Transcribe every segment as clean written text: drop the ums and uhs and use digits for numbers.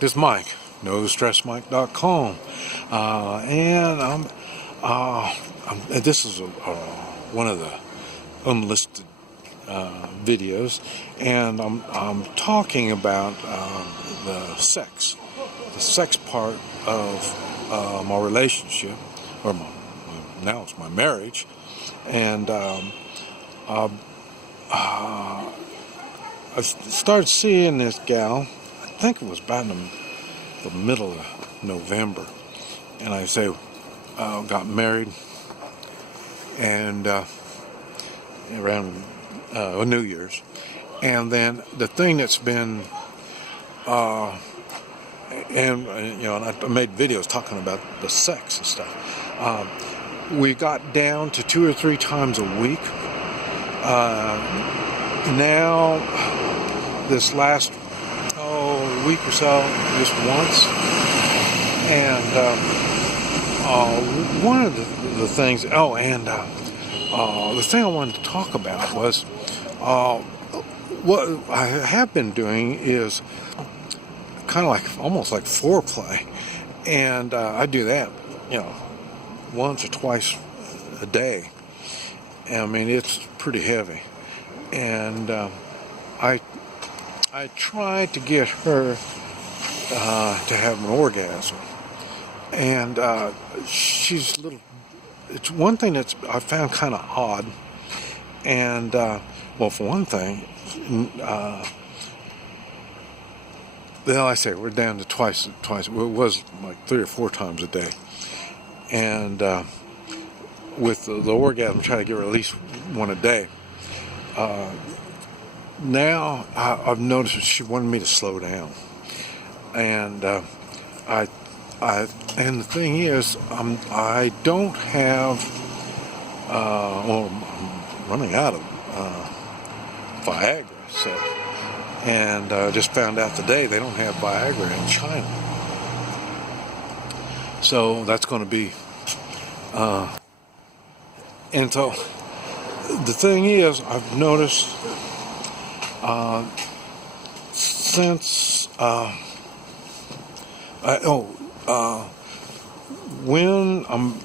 This is Mike, NoStressMike.com, and this is one of the unlisted videos, and I'm talking about the sex part of my relationship, or now it's my marriage, and I started seeing this gal. I think it was about in the middle of November, and I got married, and around New Year's, and then the thing that's been, and I made videos talking about the sex and stuff. We got down to 2 or 3 times a week. Now, this last week or so, just once, and one of the things. The thing I wanted to talk about was what I have been doing is kind of almost like foreplay, and I do that, once or twice a day. I mean, it's pretty heavy, and I try to get her to have an orgasm, and she's a little. It's one thing that I found kind of odd, and for one thing, I say we're down to twice. It was like 3 or 4 times a day, and with the orgasm, try to give her at least one a day. Now I've noticed that she wanted me to slow down, and and the thing is, I don't have. I'm running out of Viagra, so, and just found out today they don't have Viagra in China, so that's going to be. And so the thing is, I've noticed since when I'm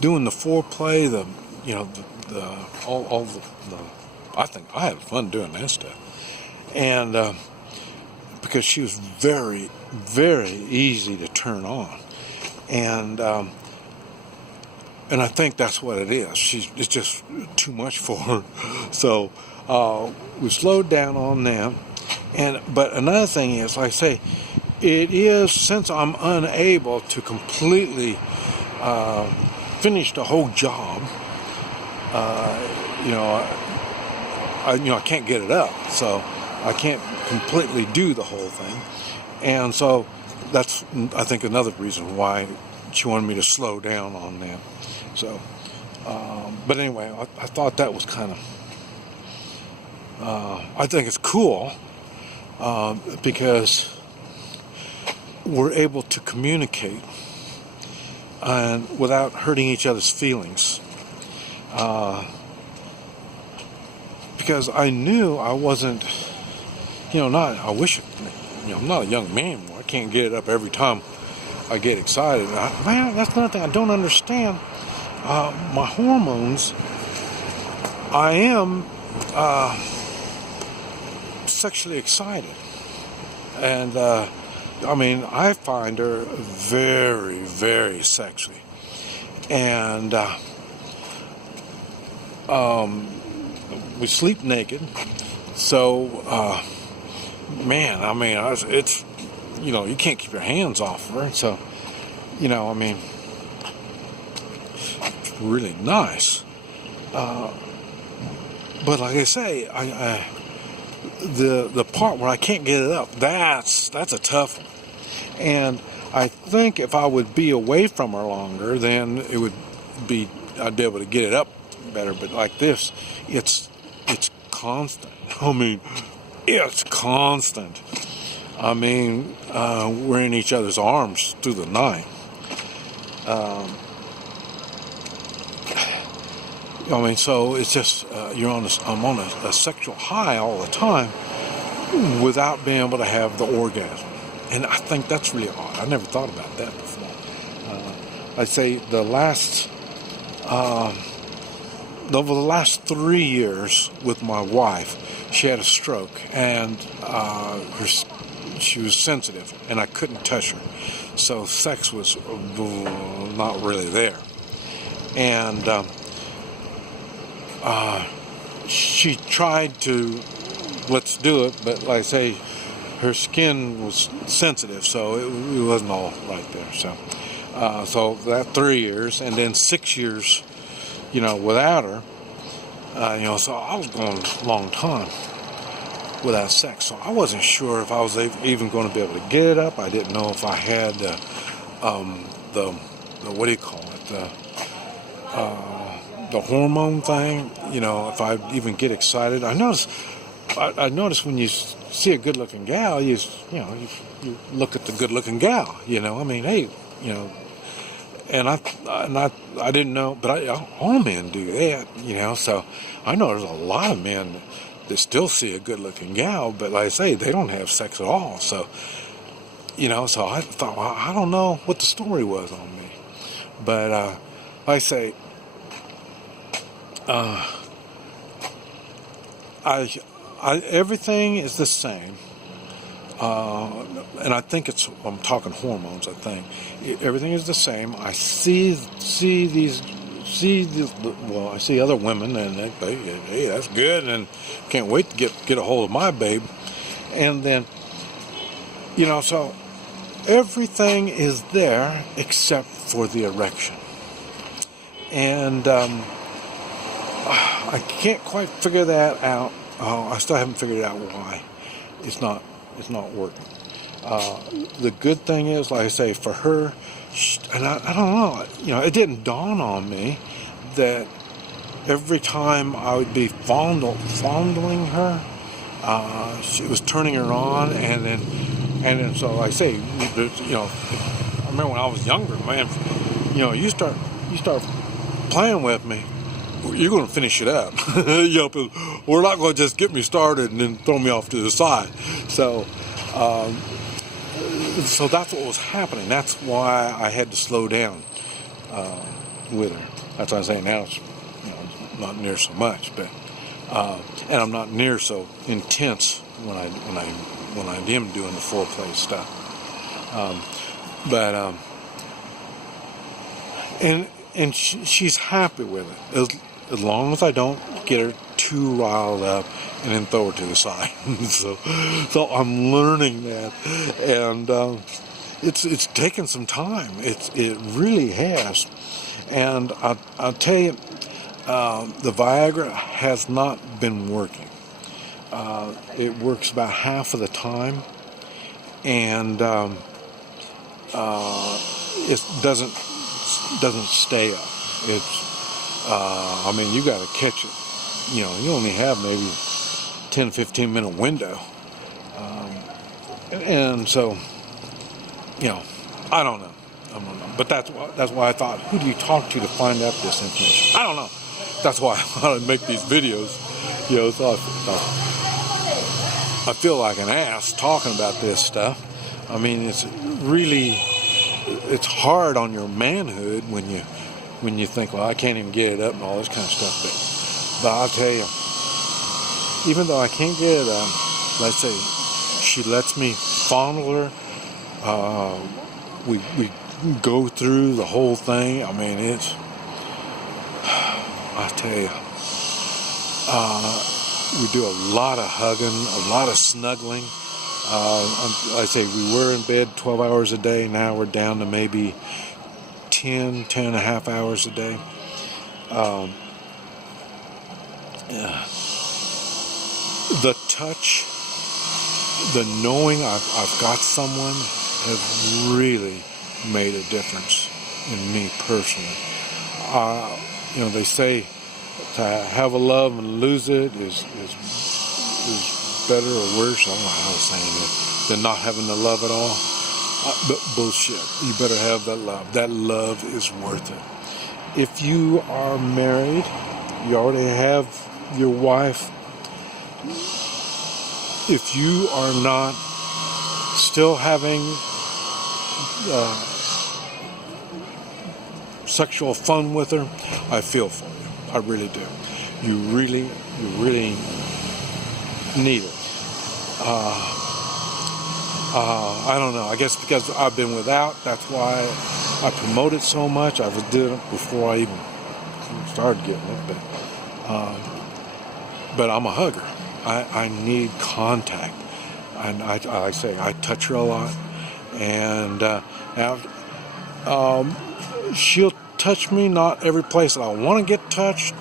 doing the foreplay, I think I had fun doing that stuff, and because she was very, very easy to turn on, and I think that's what it is. It's just too much for her, so we slowed down on that. But another thing is, like I say, it is, since I'm unable to completely finish the whole job, I can't get it up, so I can't completely do the whole thing, and so that's, I think, another reason why she wanted me to slow down on that. So, but anyway, I thought that was kind of, I think it's cool, because we're able to communicate and without hurting each other's feelings. Because I knew I wasn't, I'm not a young man anymore. I can't get it up every time I get excited. That's another thing I don't understand. My hormones, I am sexually excited, and I find her very, very sexy, and we sleep naked, so it's, you can't keep your hands off of her, so it's really nice, but like I say, the part where I can't get it up, that's a tough one. And I think if I would be away from her longer, then I'd be able to get it up better. But like this, it's constant. It's constant. We're in each other's arms through the night. So it's just I'm on a sexual high all the time, without being able to have the orgasm. And I think that's really odd. I never thought about that before. I'd say over the last 3 years with my wife, she had a stroke, and she was sensitive, and I couldn't touch her. So sex was not really there. And she tried to, let's do it, but like I say, her skin was sensitive, so it wasn't all right there. So that 3 years, and then 6 years, without her, so I was going a long time without sex. So I wasn't sure if I was even going to be able to get it up. I didn't know if I had the what do you call it, the hormone thing. If I even get excited. I noticed when you see a good-looking gal, you look at the good-looking gal. I mean, hey, and I didn't know, but all men do that, So I know there's a lot of men that still see a good-looking gal, but like I say, they don't have sex at all. So, so I thought, well, I don't know what the story was on me, but like I say, everything is the same. And I think I'm talking hormones, I think. Everything is the same. I see other women, and hey, that's good, and can't wait to get a hold of my babe. And then, so everything is there except for the erection. And I can't quite figure that out. I still haven't figured out why it's not working. The good thing is, like I say, for her, and I don't know, it didn't dawn on me that every time I would be fondling her, she was turning her on, and then so like I say, I remember when I was younger, man, you start playing with me, you're going to finish it up. We're not going to just get me started and then throw me off to the side. So that's what was happening. That's why I had to slow down with her. That's what I'm saying. Now it's not near so much, but and I'm not near so intense when I am doing the foreplay stuff. And she's happy with it as long as I don't get her too riled up and then throw her to the side. so I'm learning that, and it's taken some time. It really has, and I'll tell you, the Viagra has not been working. It works about half of the time, and it doesn't stay up. It's you got to catch it. You only have maybe 10-15 minute window, and so I don't know. But that's why I thought, who do you talk to find out this information? I don't know. That's why I make these videos. So I feel like an ass talking about this stuff. I mean, it's hard on your manhood when you think, well, I can't even get it up and all this kind of stuff. But I'll tell you, even though I can't get it up, let's say she lets me fondle her. We go through the whole thing. I mean, I tell you, we do a lot of hugging, a lot of snuggling. I say we were in bed 12 hours a day. Now we're down to maybe 10 and a half hours a day. The touch, the knowing I've got someone has really made a difference in me personally. They say to have a love and lose it is better or worse. I don't know how I'm saying it, than not having the love at all. But bullshit. You better have that love. That love is worth it. If you are married, you already have your wife, if you are not still having sexual fun with her, I feel for you. I really do. You really need it. I don't know. I guess because I've been without, that's why I promote it so much. I did it before I even started getting it, but I'm a hugger. I need contact, and I say I touch her a lot, and now she'll touch me, not every place that I want to get touched.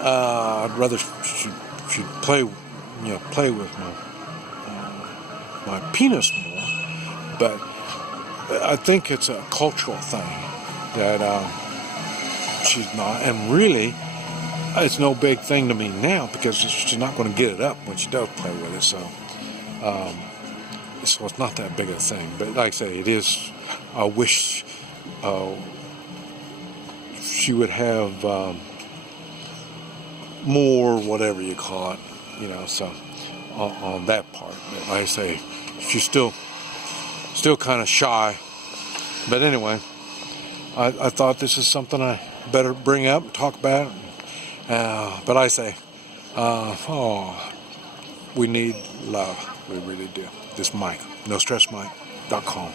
I'd rather she'd play with my penis more, but I think it's a cultural thing that she's not, and really it's no big thing to me now because she's not going to get it up when she does play with it, so it's not that big a thing. But like I say, it is. I wish she would have more, whatever you call it, so on that part. But like I say, she's still kind of shy. But anyway, I thought this is something I better bring up and talk about. But I say, we need love. We really do. This Mike, NoStressMike.com.